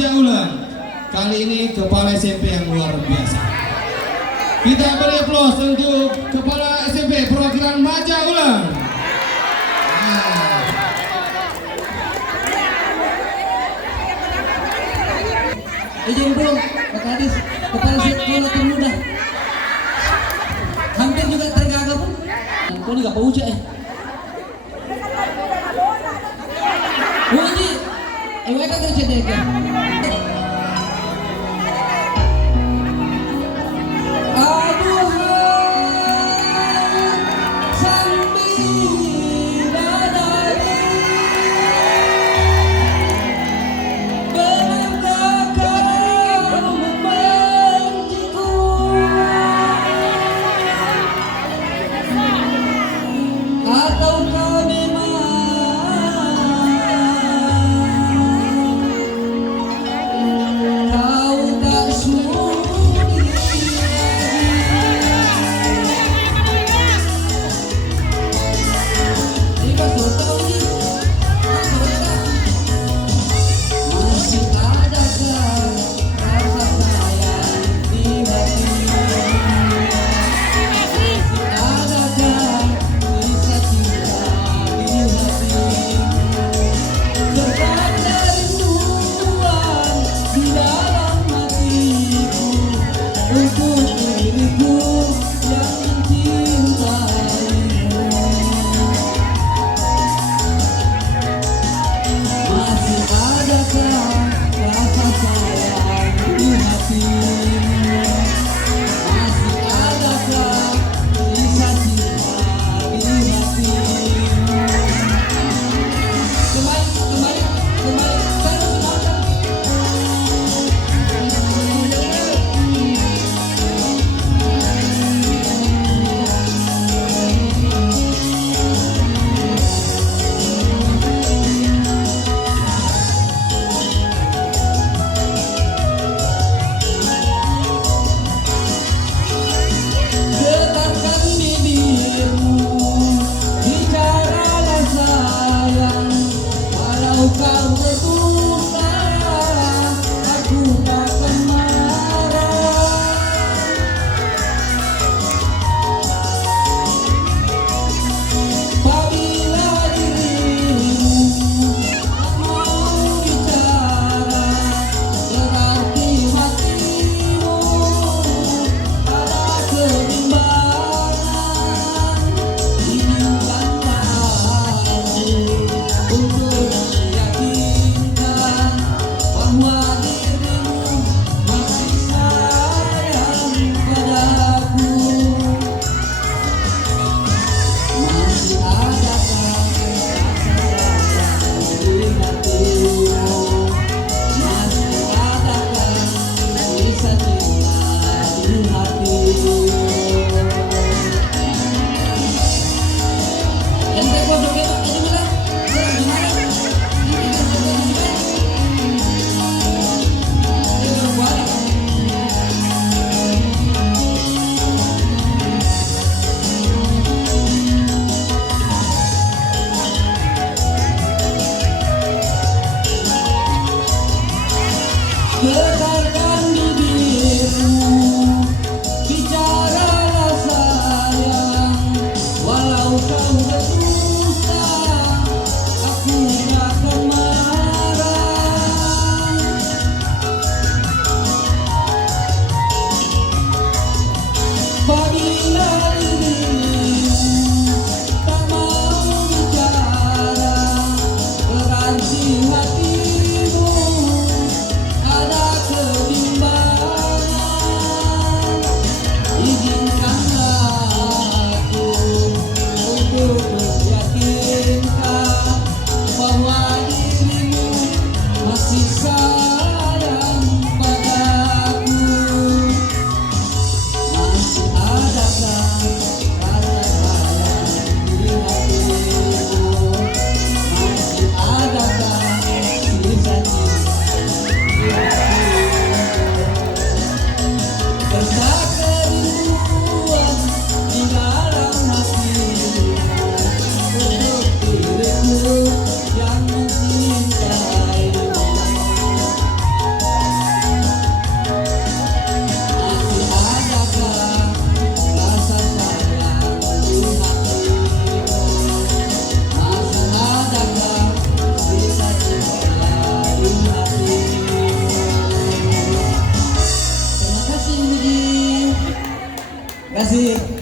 remaja ulang. Kali ini kepala SMP yang luar biasa. Kita beri aplaus untuk kepala SMP perwakilan remaja ulang. Izin bro, Pak Kadis, kepala sekolah termuda. Hampir juga tergagap pun. Kau ni gak pauja Ini, mereka tercedek ya. Tegarkan bibirmu, bicaralah sayang. Walau kau berdusta, aku takkan marah. Apabila dirimu tak mau bicara, berarti hatimu ada Kasih.